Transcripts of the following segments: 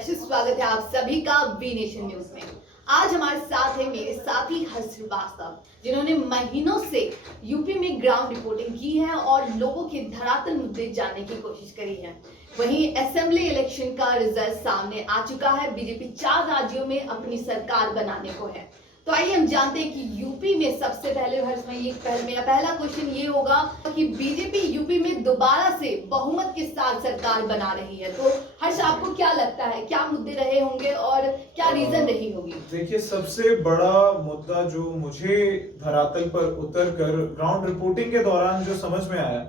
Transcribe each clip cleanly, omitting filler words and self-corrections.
नमस्कार, स्वागत है आप सभी का वी नेशन न्यूज में। आज हमारे साथ है मेरे साथी हर्ष श्रीवास्तव, जिन्होंने महीनों से यूपी में ग्राउंड रिपोर्टिंग की है और लोगों के धरातल मुद्दे जानने की कोशिश करी है। वहीं असेंबली इलेक्शन का रिजल्ट सामने आ चुका है। बीजेपी 4 राज्यों में अपनी सरकार बनाने को है। तो आइए हम जानते हैं कि यूपी में सबसे पहले हर्ष में मेरा पहला क्वेश्चन ये होगा कि बीजेपी यूपी में दोबारा से बहुमत के साथ सरकार बना रही है, तो हर्ष आपको क्या लगता है, क्या मुद्दे रहे होंगे और क्या रीजन रही होगी? देखिए, सबसे बड़ा मुद्दा जो मुझे धरातल पर उतर कर ग्राउंड रिपोर्टिंग के दौरान जो समझ में आया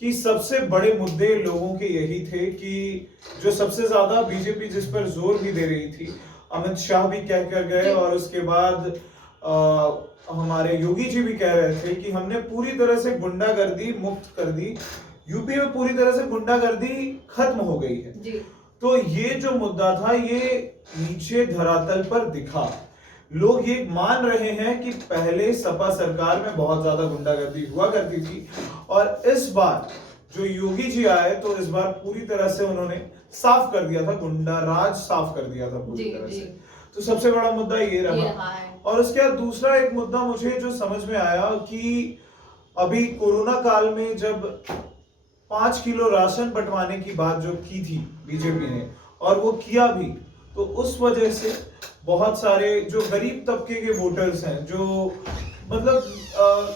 कि सबसे बड़े मुद्दे लोगों के यही थे कि जो सबसे ज्यादा बीजेपी जिस पर जोर भी दे रही थी, अमित शाह भी कह कर गए और उसके बाद हमारे योगी जी भी कह रहे थे कि हमने पूरी तरह से गुंडागर्दी मुक्त कर दी, यूपी में पूरी तरह से गुंडागर्दी खत्म हो गई है जी। तो ये जो मुद्दा था ये नीचे धरातल पर दिखा। लोग ये मान रहे हैं कि पहले सपा सरकार में बहुत ज्यादा गुंडागर्दी हुआ करती थी और इस बार जो योगी जी आए तो इस बार पूरी तरह से उन्होंने साफ कर दिया था, गुंडा राज साफ कर दिया था पूरी तरह से। तो सबसे बड़ा मुद्दा ये रहा। और उसके बाद दूसरा एक मुद्दा मुझे जो समझ में आया कि अभी कोरोना काल में जब 5 किलो राशन बंटवाने की बात जो की थी बीजेपी ने, और वो किया भी, तो उस वजह से बहुत सारे जो गरीब तबके के वोटर्स हैं, जो मतलब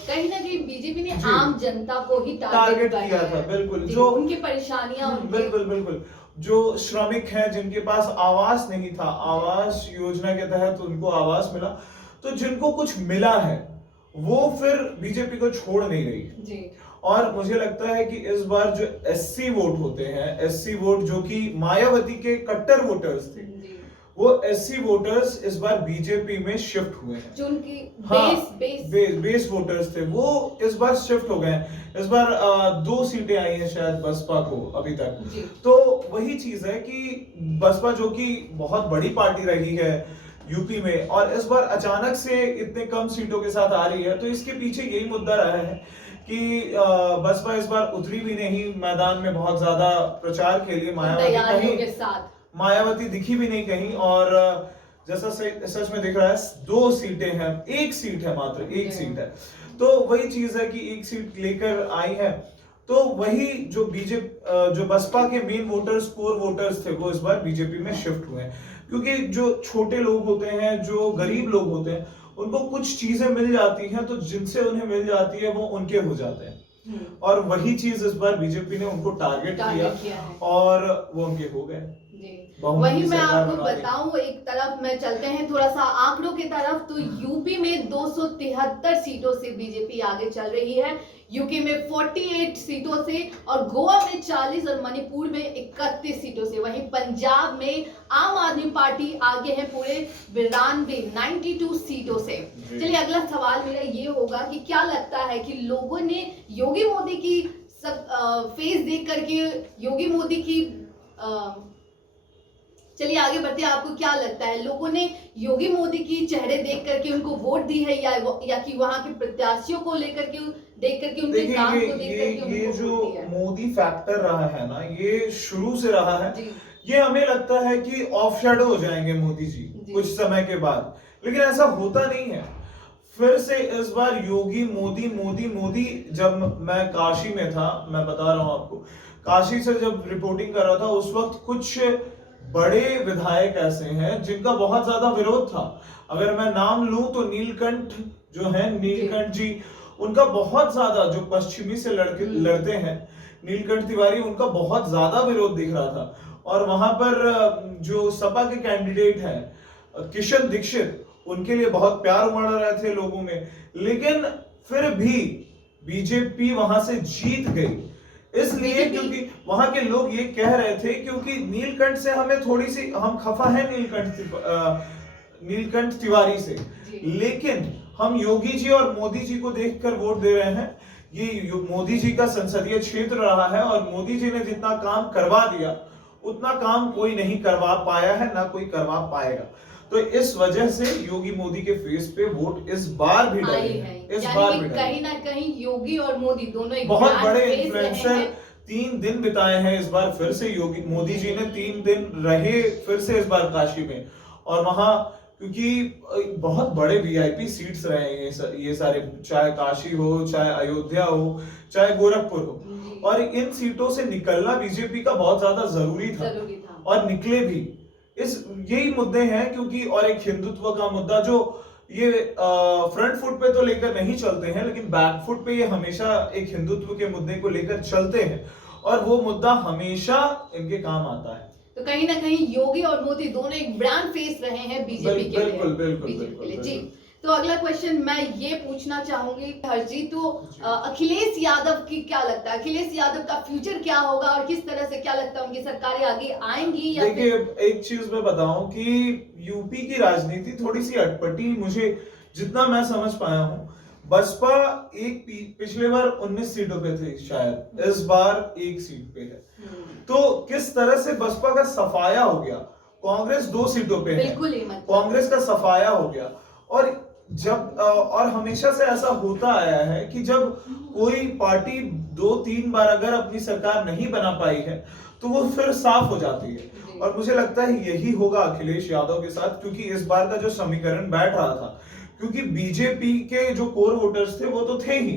कहीं ना कहीं बीजेपी ने आम जनता को ही टारगेट किया था। बिल्कुल, जो उनकी परेशानियां, बिल्कुल जो श्रमिक हैं जिनके पास आवास नहीं था, आवास योजना के तहत उनको आवास मिला, तो जिनको कुछ मिला है वो फिर बीजेपी को छोड़ नहीं रही जी। और मुझे लगता है कि इस बार जो एससी वोट होते हैं, एससी वोट जो कि मायावती के कट्टर वोटर्स थे, वो एससी वोटर्स इस बार बीजेपी में शिफ्ट हुए हैं। जो उनकी बेस वोटर्स थे वो इस बार शिफ्ट हो गए हैं। इस बार 2 सीटें आई हैं शायद बसपा को अभी तक। तो वही चीज है कि बसपा जो कि बहुत बड़ी पार्टी रही है यूपी में, और इस बार अचानक से इतने कम सीटों के साथ आ रही है, तो इसके पीछे यही मुद्दा रहा है कि बसपा इस बार उतरी भी नहीं मैदान में बहुत ज्यादा प्रचार के लिए। मायावती दिखी भी नहीं कहीं, और जैसा सच में दिख रहा है 2 सीटें हैं, 1 सीट है, मात्र 1 सीट है। तो वही चीज है कि 1 सीट लेकर आई है। तो वही जो बीजेपी जो बसपा के मेन वोटर्स, कोर वोटर्स थे, वो इस बार बीजेपी में शिफ्ट हुए हैं, क्योंकि जो छोटे लोग होते हैं, जो गरीब लोग होते हैं, उनको कुछ चीजें मिल जाती हैं, तो जिनसे उन्हें मिल जाती है वो उनके हो जाते हैं। और वही चीज इस बार बीजेपी ने उनको टारगेट किया और वो उनके हो गए। वही मैं आपको बताऊं, एक तरफ में चलते हैं थोड़ा सा आंकड़ों की तरफ, तो यूपी में 273 सीटों से बीजेपी आगे चल रही है, यूके में 48 सीटों से, और गोवा में 40 और मणिपुर में 31 सीटों से। वहीं पंजाब में आम आदमी पार्टी आगे है पूरे 92 सीटों से। चलिए, अगला सवाल मेरा ये होगा कि क्या लगता है कि लोगों ने योगी मोदी की फेस देख करके योगी मोदी की चलिए आगे बढ़ते हैं। आपको क्या लगता है, लोगों ने योगी मोदी की चेहरे देख करके उनको वोट दी है या कि वहां के प्रत्याशियों को लेकर के देख करके उनके काम को देख करके? ये जो मोदी फैक्टर रहा है ना, ये शुरू से रहा है। ये हमें लगता है कि ऑफ शैडो हो जाएंगे मोदी जी कुछ समय के बाद, लेकिन ऐसा होता नहीं है। फिर से इस बार योगी मोदी मोदी मोदी। जब मैं काशी में था, मैं बता रहा हूं आपको, काशी से जब रिपोर्टिंग कर रहा था, उस वक्त कुछ बड़े विधायक ऐसे हैं जिनका बहुत ज्यादा विरोध था। अगर मैं नाम लूं तो नीलकंठ जो है, नीलकंठ जी, उनका बहुत ज्यादा, जो पश्चिमी से लड़ते हैं, नीलकंठ तिवारी, उनका बहुत ज्यादा विरोध दिख रहा था। और वहां पर जो सपा के कैंडिडेट हैं किशन दीक्षित, उनके लिए बहुत प्यार उमड़ रहे थे लोगों में, लेकिन फिर भी बीजेपी वहां से जीत गई। इसलिए क्योंकि वहां के लोग ये कह रहे थे, क्योंकि नीलकंठ से हमें थोड़ी सी, हम खफा है नीलकंठ तिवारी से, लेकिन हम योगी जी और मोदी जी को देखकर वोट दे रहे हैं। ये मोदी जी का संसदीय क्षेत्र रहा है और मोदी जी ने जितना काम करवा दिया उतना काम कोई नहीं करवा पाया है, ना कोई करवा पाएगा। तो इस वजह से योगी मोदी के फेस पे वोट इस बार भी डले हैं। इस बार भी कहीं ना कहीं योगी और मोदी दोनों एक बहुत बड़े इन्फ्लुएंसर, 3 दिन बिताए हैं इस बार फिर से योगी मोदी जी ने 3 दिन रहे फिर से इस बार काशी में, और वहां क्योंकि बहुत बड़े वीआईपी सीट्स रहे हैं ये सारे, चाहे काशी हो, चाहे अयोध्या हो, चाहे गोरखपुर हो, और इन सीटों से निकलना बीजेपी का बहुत ज्यादा जरूरी था और निकले भी। यही मुद्दे हैं, क्योंकि और एक हिंदुत्व का मुद्दा जो ये फ्रंट फुट पे तो लेकर नहीं चलते हैं, लेकिन बैक फुट पे ये हमेशा एक हिंदुत्व के मुद्दे को लेकर चलते हैं, और वो मुद्दा हमेशा इनके काम आता है। तो कहीं ना कहीं योगी और मोदी दोनों एक ब्रांड फेस रहे हैं बीजेपी के लिए। बिल्कुल जी। तो अगला क्वेश्चन मैं ये पूछना चाहूंगी हरजीत, तो अखिलेश यादव की क्या लगता है, अखिलेश यादव का फ्यूचर क्या होगा और किस तरह से क्या लगता है उनकी सरकारें आगे आएंगी? या देखिए एक चीज मैं बताऊं कि यूपी की राजनीति थोड़ी सी अटपटी, मुझे जितना मैं समझ पाया हूं, बसपा पिछले बार 19 सीटों पे थे शायद, इस बार 1 सीट पे है। तो किस तरह से बसपा का सफाया हो गया, कांग्रेस 2 सीटों पे है, कांग्रेस का सफाया हो गया। और हमेशा से ऐसा होता आया है कि जब कोई पार्टी 2-3 बार अगर अपनी सरकार नहीं बना पाई है तो वो फिर साफ हो जाती है, और मुझे लगता है यही होगा अखिलेश यादव के साथ, क्योंकि इस बार का जो समीकरण बैठ रहा था, क्योंकि बीजेपी के जो कोर वोटर्स थे वो तो थे ही,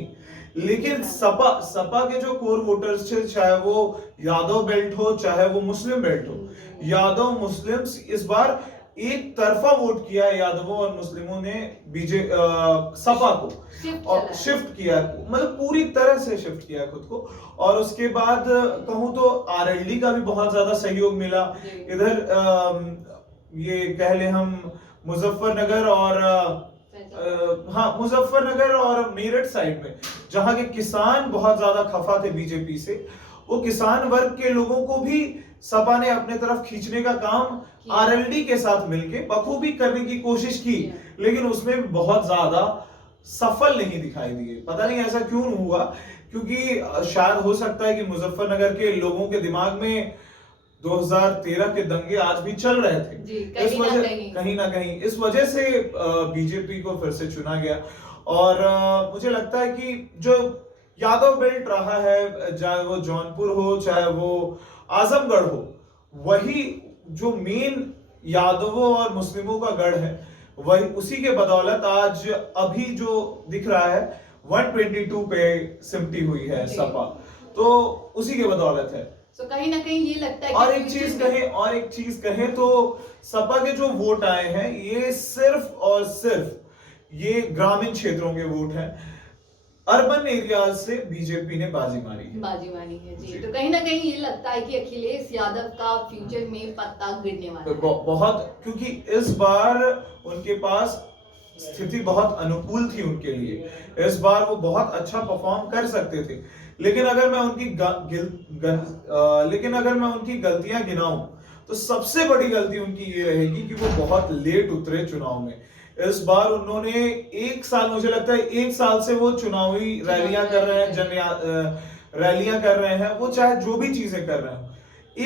लेकिन सपा के जो कोर वोटर्स थे, चाहे वो यादव बेल्ट हो चाहे वो मुस्लिम बेल्ट हो, यादव मुस्लिम्स इस बार एक तरफा वोट किया है यादवों और मुस्लिमों ने सपा को, और शिफ्ट किया, मतलब पूरी तरह से शिफ्ट किया खुद को। और उसके बाद कहूं तो आरएलडी का भी बहुत ज्यादा सहयोग मिला इधर, ये कह ले हम मुजफ्फरनगर और मेरठ साइड में, जहां के किसान बहुत ज्यादा खफा थे बीजेपी से, वो किसान वर्ग के लोगों को भी सपा ने अपने तरफ खींचने का काम आरएलडी के साथ मिलके बखूबी करने की कोशिश की, लेकिन उसमें भी बहुत ज्यादा सफल नहीं दिखाई दिए। पता नहीं ऐसा क्यों हुआ, क्योंकि शायद हो सकता है कि मुजफ्फरनगर के लोगों के दिमाग में 2013 के दंगे आज भी चल रहे थे, इस वजह कहीं ना कहीं इस वजह से बीजेपी को फिर से चुना गया। और मुझे लगता है कि जो यादव बेल्ट रहा है, चाहे वो जौनपुर हो चाहे वो आजमगढ़ हो, वही जो मेन यादवों और मुस्लिमों का गढ़ है, वही उसी के बदौलत आज अभी जो दिख रहा है 122 पे सिमटी हुई है सपा, तो उसी के बदौलत है। तो कहीं ना कहीं ये लगता है, और एक चीज कहें तो सपा के जो वोट आए हैं ये सिर्फ और सिर्फ ये ग्रामीण क्षेत्रों के वोट हैं, अर्बन एरियाज से बीजेपी ने बाजी मारी है जी। तो कहीं ना कहीं ये लगता है कि अखिलेश यादव का फ्यूचर में पत्ता गिरने वाला है बहुत, क्योंकि इस बार उनके पास स्थिति बहुत अनुकूल थी उनके लिए, इस बार वो बहुत अच्छा परफॉर्म कर सकते थे, लेकिन अगर मैं उनकी गलतियां गिनाऊं तो सबसे बड़ी गलती उनकी ये रहेगी कि वो बहुत लेट उतरे चुनाव में। इस बार उन्होंने 1 साल, मुझे लगता है 1 साल से वो चुनावी रैलियां कर रहे हैं, रैलियां कर रहे हैं, वो चाहे जो भी चीजें कर रहे हैं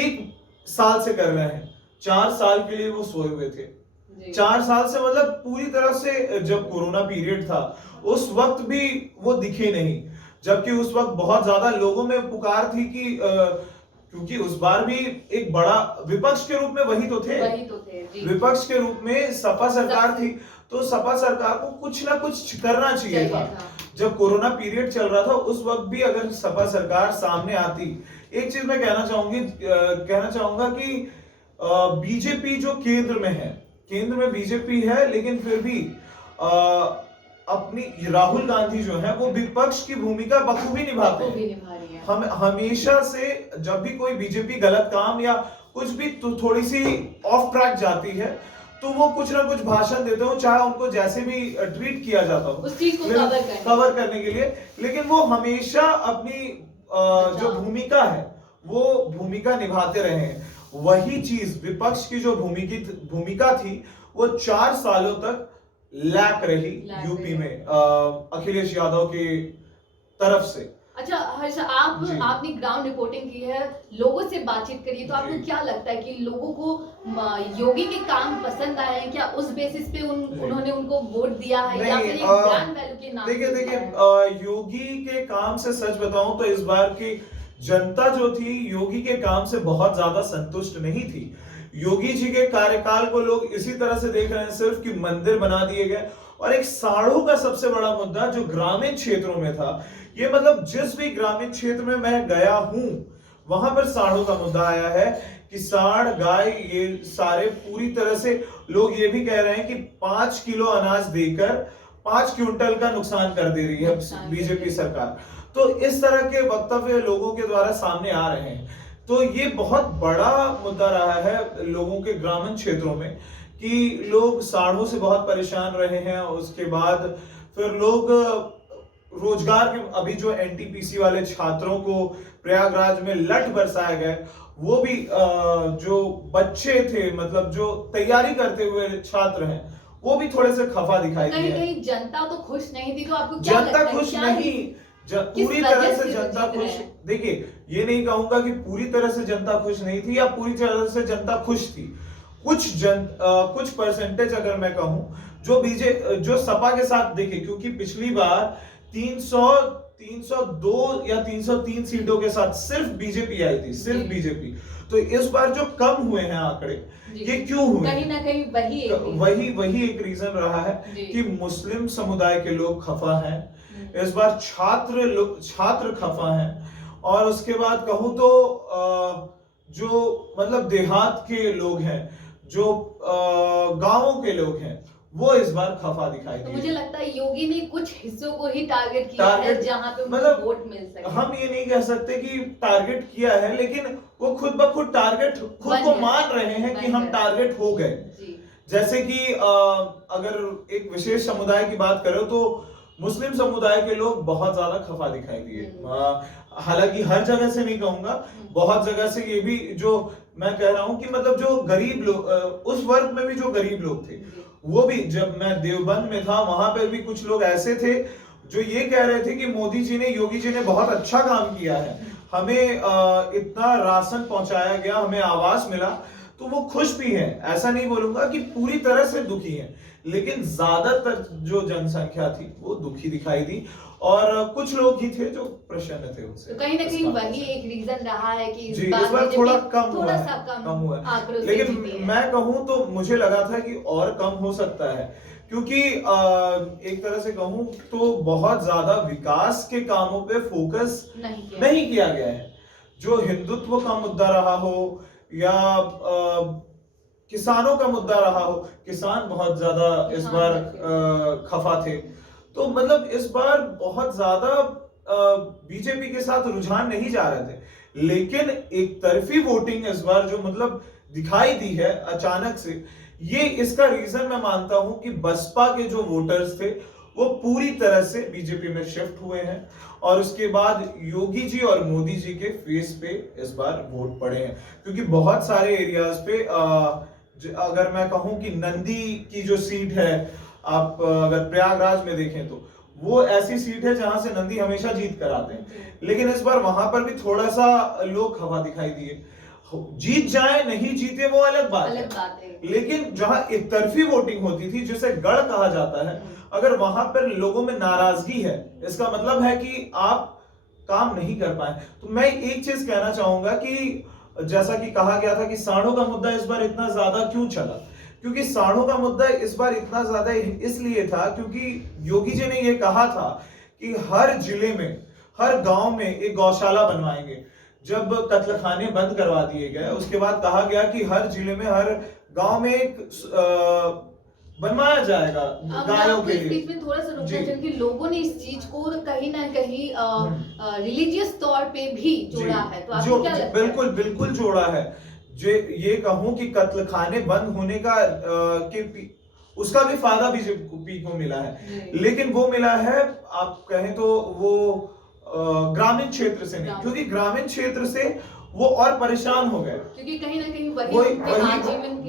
1 साल से कर रहे हैं। 4 साल के लिए वो सोए हुए थे, 4 साल से, मतलब पूरी तरह से। जब कोरोना पीरियड था उस वक्त भी वो दिखे नहीं, जबकि उस वक्त बहुत ज्यादा लोगों में पुकार थी कि क्योंकि उस बार भी एक बड़ा विपक्ष के रूप में वही तो थे विपक्ष के रूप में सपा सरकार थी, तो सपा सरकार को कुछ ना कुछ करना चाहिए था। जब कोरोना पीरियड चल रहा था उस वक्त भी अगर सपा सरकार सामने आती, एक चीज मैं कहना चाहूंगा कि बीजेपी जो केंद्र में बीजेपी है, लेकिन फिर भी अपनी राहुल गांधी जो है वो विपक्ष की भूमिका बखूबी निभाते हैं। हम हमेशा से जब भी कोई बीजेपी गलत काम या कुछ भी तो थोड़ी सी ऑफ ट्रैक जाती है तो वो कुछ ना कुछ भाषण देते हो, चाहे उनको जैसे भी ट्रीट किया जाता हो उस चीज को कवर करने के लिए, लेकिन वो हमेशा अपनी जो भूमिका है वो भूमिका निभाते रहे हैं। वही चीज विपक्ष की जो भूमिका थी वो 4 सालों तक लैक रही यूपी में अखिलेश यादव की तरफ से। अच्छा हर्ष, आपने ग्राउंड रिपोर्टिंग की है, लोगों से बातचीत करी, तो आपको क्या लगता है कि लोगों को योगी के काम पसंद आए हैं? क्या उस बेसिस पे उन्होंने उनको वोट दिया है या फिर एक ब्रांड वैल्यू के नाम? देखिए योगी के काम से सच बताऊं तो इस बार की जनता जो थी योगी के काम से बहुत ज्यादा संतुष्ट नहीं थी। योगी जी के कार्यकाल को लोग इसी तरह से देख रहे हैं सिर्फ कि मंदिर बना दिए गए, और एक साढ़ू का सबसे बड़ा मुद्दा जो ग्रामीण क्षेत्रों में था, ये मतलब जिस भी ग्रामीण क्षेत्र में मैं गया हूं वहां पर साढ़ू का मुद्दा आया है कि साढ़ गाय ये सारे पूरी तरह से लोग ये भी कह रहे हैं कि 5 किलो अनाज देकर 5 क्विंटल का नुकसान कर दे रही है बीजेपी सरकार। तो इस तरह के वक्तव्य लोगों के द्वारा सामने आ रहे हैं। तो ये बहुत बड़ा मुद्दा रहा है लोगों के ग्रामीण क्षेत्रों में कि लोग साढ़ों से बहुत परेशान रहे हैं। उसके बाद फिर लोग रोजगार के, अभी जो एनटीपीसी वाले छात्रों को प्रयागराज में लठ बरसाए गए, वो भी जो बच्चे थे मतलब जो तैयारी करते हुए छात्र हैं वो भी थोड़े से खफा दिखाई दिए। कहीं जनता तो खुश नहीं थी, तो आपको क्या लगता जनता है खुश क्या नहीं, पूरी तरह से जनता खुश, देखिए ये नहीं कहूंगा कि पूरी तरह से जनता खुश नहीं थी या पूरी तरह से जनता खुश थी। कुछ परसेंटेज अगर मैं कहूं जो सपा के साथ, देखिए क्योंकि पिछली बार 302 या 303 सीटों के साथ सिर्फ बीजेपी आई थी, सिर्फ बीजेपी। तो इस बार जो कम हुए हैं आंकड़े, ये क्यों हुए? कहीं ना कहीं वही एक रीजन रहा है कि मुस्लिम समुदाय के लोग खफा हैं इस बार, छात्र खफा हैं, और उसके बाद कहूं तो जो मतलब देहात के लोग हैं, जो गांवों के लोग हैं, वो इस बार खफा दिखाई दिए। तो मुझे लगता है योगी ने कुछ हिस्सों को ही टारगेट किया है जहां पे मतलब वोट मिल सके। हम ये नहीं कह सकते कि टारगेट किया है, लेकिन वो खुद ब खुद टारगेट खुद को मान रहे हैं कि हम टारगेट हो गए। जैसे कि अगर एक विशेष समुदाय की बात करें तो मुस्लिम समुदाय के लोग बहुत ज्यादा खफा दिखाई दिए। हालांकि हर जगह से नहीं कहूंगा, बहुत जगह से ये भी जो मैं कह रहा हूं कि मतलब जो गरीब लोग, उस वर्ग में भी जो गरीब लोग थे, वो भी, जब मैं देवबंद में था वहां पर भी कुछ लोग ऐसे थे जो ये कह रहे थे कि मोदी जी ने, योगी जी ने बहुत अच्छा काम किया है, हमें इतना राशन पहुंचाया गया, हमें आवास मिला, तो वो खुश भी हैं। ऐसा नहीं बोलूंगा कि पूरी तरह से दुखी हैं, लेकिन ज्यादातर जो जनसंख्या थी वो दुखी दिखाई दी, और कुछ लोग ही थे जो प्रसन्न थे उनसे। तो कहीं ना कहीं वही एक रीजन रहा है कि इस बार थोड़ा सा कम हुआ है। लेकिन मैं कहूं तो मुझे लगा था कि और कम हो सकता है, क्योंकि एक तरह से कहूं तो बहुत ज्यादा विकास के कामों पे फोकस नहीं किया गया है। जो हिंदुत्व का मुद्दा रहा हो या किसानों का मुद्दा रहा हो, किसान बहुत ज्यादा इस बार खफा थे। तो मतलब इस बार बहुत ज्यादा बीजेपी के साथ रुझान नहीं जा रहे थे, लेकिन एक तरफी वोटिंग इस बार जो मतलब दिखाई दी है अचानक से, ये इसका रीजन मैं मानता हूं कि बसपा के जो वोटर्स थे वो पूरी तरह से बीजेपी में शिफ्ट हुए हैं, और उसके बाद योगी जी और मोदी जी के फेस पे इस बार वोट पड़े हैं। क्योंकि बहुत सारे एरियाज पे अगर मैं कहूं कि नंदी की जो सीट है, आप अगर प्रयागराज में देखें तो वो ऐसी सीट है जहां से नंदी हमेशा जीत कर आते हैं, लेकिन इस बार वहां पर भी थोड़ा सा लोग खफा दिखाई दिए। जीत जाए नहीं जीते वो अलग बात है, लेकिन जहां एक तरफी वोटिंग होती थी जिसे गढ़ कहा जाता है, अगर वहां पर लोगों में नाराजगी है, इसका मतलब है कि आप काम नहीं कर पाए। तो मैं एक चीज कहना चाहूंगा कि जैसा कि कहा गया था कि साढ़ों का मुद्दा इस बार इतना ज्यादा क्यों चला, क्योंकि साढ़ों का मुद्दा इस बार इतना ज्यादा इसलिए था क्योंकि योगी जी ने यह कहा था कि हर जिले में, हर गांव में एक गौशाला बनवाएंगे। जब कत्लखाने बंद करवा दिए गए, उसके बाद कहा गया कि हर जिले में, हर गांव में एक बनवाया जाएगा गायों के लिए। इसमें थोड़ा सा रुकना चाहिए कि लोगों ने इस चीज को कहीं ना कहीं रिलीजियस तौर पे भी जोड़ा है, तो आपको क्या लगता है? बिल्कुल जोड़ा है। ये कहूं कि कत्लखाने बंद होने का उसका भी फायदा बीजेपी को मिला है, लेकिन वो मिला है आप कहें तो वो ग्रामीण क्षेत्र से नहीं, क्योंकि ग्रामीण क्षेत्र से वो और परेशान हो गए, क्योंकि कहीं ना कहीं वही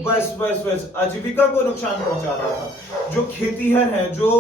बस आजीविका को नुकसान पहुंचा रहा था। जो खेतीहर हैं, जो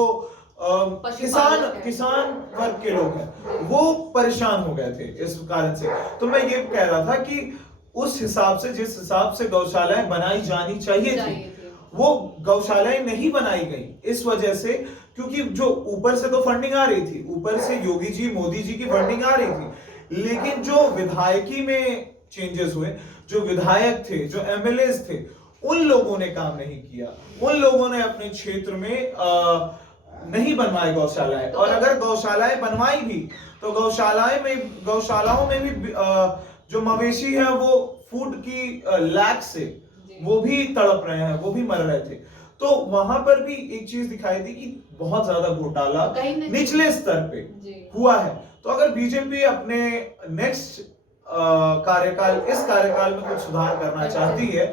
किसान वर्ग के लोग हैं, वो परेशान हो गए थे इस कारण से। तो मैं ये कह रहा था कि उस हिसाब से, जिस हिसाब से गौशालाएं बनाई जानी चाहिए थी, वो गौशालाएं नहीं बनाई गई इस वजह से, क्योंकि जो ऊपर से तो फंडिंग आ रही थी, ऊपर से योगी जी, मोदी जी की फंडिंग आ रही थी, लेकिन जो विधायकी में चेंजेस हुए, जो विधायक थे, जो एमएलएस थे, उन लोगों ने काम नहीं किया। उन लोगों ने अपने क्षेत्र में नहीं बनवाए गौशालाएं, और अगर गौशालाएं बनवाई भी तो गौशालाओं में भी जो मवेशी है वो फूड की लैक से वो भी तड़प रहे हैं, वो भी मर रहे थे। तो वहां पर भी एक चीज दिखाई दी कि बहुत ज्यादा घोटाला निचले स्तर पे हुआ है। तो अगर बीजेपी अपने नेक्स्ट इस कार्यकाल में कुछ सुधार करना चाहती है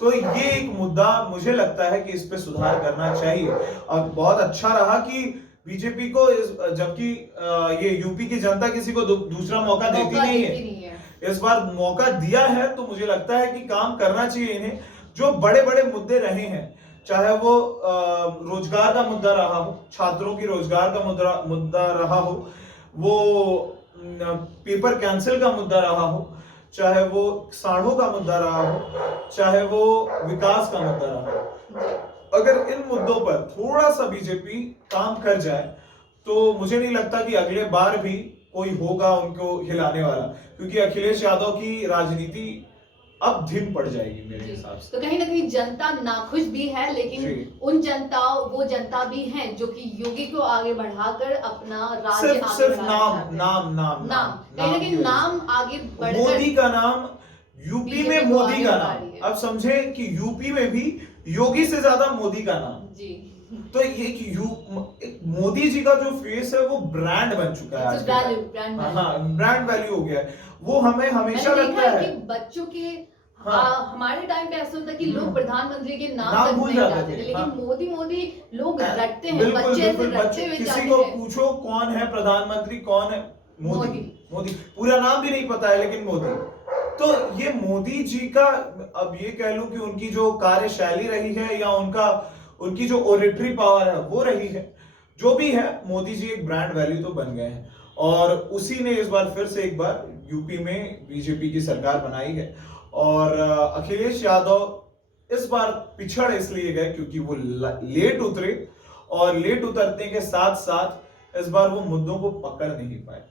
तो ये एक मुद्दा मुझे लगता है कि इस पे सुधार करना चाहिए। और बहुत अच्छा रहा कि बीजेपी को जबकि ये यूपी की जनता किसी को दूसरा मौका देती नहीं है, इस बार मौका दिया है, तो मुझे लगता है कि काम करना चाहिए इन्हें। जो बड़े बड़े मुद्दे रहे हैं, चाहे वो रोजगार का मुद्दा रहा हो, छात्रों की रोजगार का मुद्दा रहा हो, वो पेपर कैंसिल का मुद्दा रहा हो, चाहे वो साढ़ों का मुद्दा रहा हो, चाहे वो विकास का मुद्दा रहा हो, अगर इन मुद्दों पर थोड़ा सा बीजेपी काम कर जाए तो मुझे नहीं लगता कि अगले बार भी कोई होगा उनको हिलाने वाला, क्योंकि अखिलेश यादव की राजनीति अब धीम पड़ जाएगी मेरे हिसाब से। तो कहीं ना कहीं जनता नाखुश भी है, लेकिन वो जनता भी है जो कि योगी को आगे बढ़ाकर अपना राज्य सिर्फ नाम कहीं ना कहीं नाम आगे बढ़कर मोदी का नाम, यूपी में मोदी का नाम, अब समझे कि यूपी में भी योगी से ज्यादा मोदी का नाम जी। तो ये मोदी जी का जो फेस है वो ब्रांड बन चुका है, ब्रांड वैल्यू हो गया है। वो हमें हमेशा लगता है कि बच्चों के हमारे टाइम पे ऐसा होता कि लोग प्रधानमंत्री के नाम भूल जाते थे, लेकिन मोदी लोग रटते हैं, बच्चे से रटते हुए किसी को पूछो कौन है प्रधानमंत्री, कौन है मोदी, पूरा नाम भी नहीं पता है, लेकिन मोदी। तो ये मोदी जी का, अब ये कह लूं कि उनकी जो कार्यशैली रही है या उनकी जो ओरेटरी पावर है वो रही है, जो भी है, मोदी जी एक ब्रांड वैल्यू तो बन गए हैं। और उसी ने इस बार फिर से एक बार यूपी में बीजेपी की सरकार बनाई है। और अखिलेश यादव इस बार पिछड़ इसलिए गए क्योंकि वो लेट उतरे, और लेट उतरने के साथ साथ इस बार वो मुद्दों को पकड़ नहीं पाए।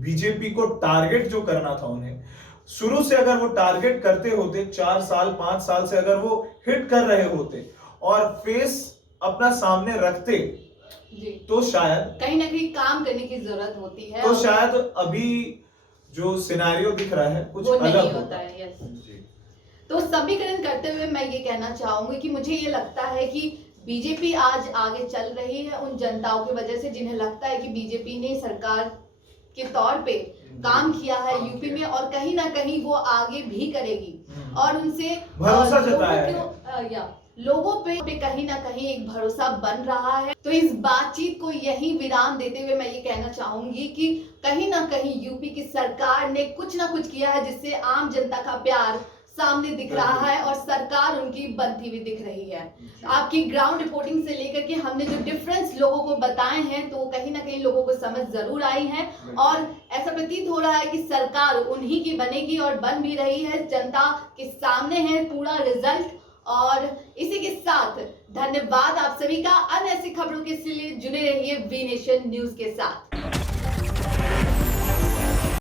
बीजेपी को टारगेट जो करना था उन्हें, शुरू से अगर वो टारगेट करते होते, 4 साल 5 साल से अगर वो हिट कर रहे होते और फेस अपना सामने रखते जी, तो शायद कहीं ना कहीं काम करने की जरूरत होती है, तो शायद अभी जो सिनेरियो दिख रहा है कुछ अलग होता है। यस। तो समीकरण करते हुए मैं ये कहना चाहूंगी कि मुझे ये लगता है कि बीजेपी आज आगे चल रही है उन जनताओं की वजह से जिन्हें लगता है कि बीजेपी ने सरकार के तौर पे काम किया है यूपी में, और कहीं ना कहीं वो आगे भी करेगी, और उनसे भरोसा जताया है, लोगों पे कहीं ना कहीं एक भरोसा बन रहा है। तो इस बातचीत को यही विराम देते हुए मैं ये कहना चाहूंगी कि कहीं ना कहीं यूपी की सरकार ने कुछ ना कुछ किया है जिससे आम जनता का प्यार सामने दिख रहा है और सरकार उनकी बनती हुई दिख रही है। आपकी ग्राउंड रिपोर्टिंग से लेकर के हमने जो डिफरेंस लोगों को बताए हैं तो कहीं ना कहीं लोगों को समझ जरूर आई है, और ऐसा प्रतीत हो रहा है कि सरकार उन्हीं की बनेगी और बन भी रही है। जनता के सामने है पूरा रिजल्ट। और इसी के साथ धन्यवाद आप सभी का। अन्य ऐसी खबरों के लिए जुड़े रहिए वी नेशन न्यूज के साथ।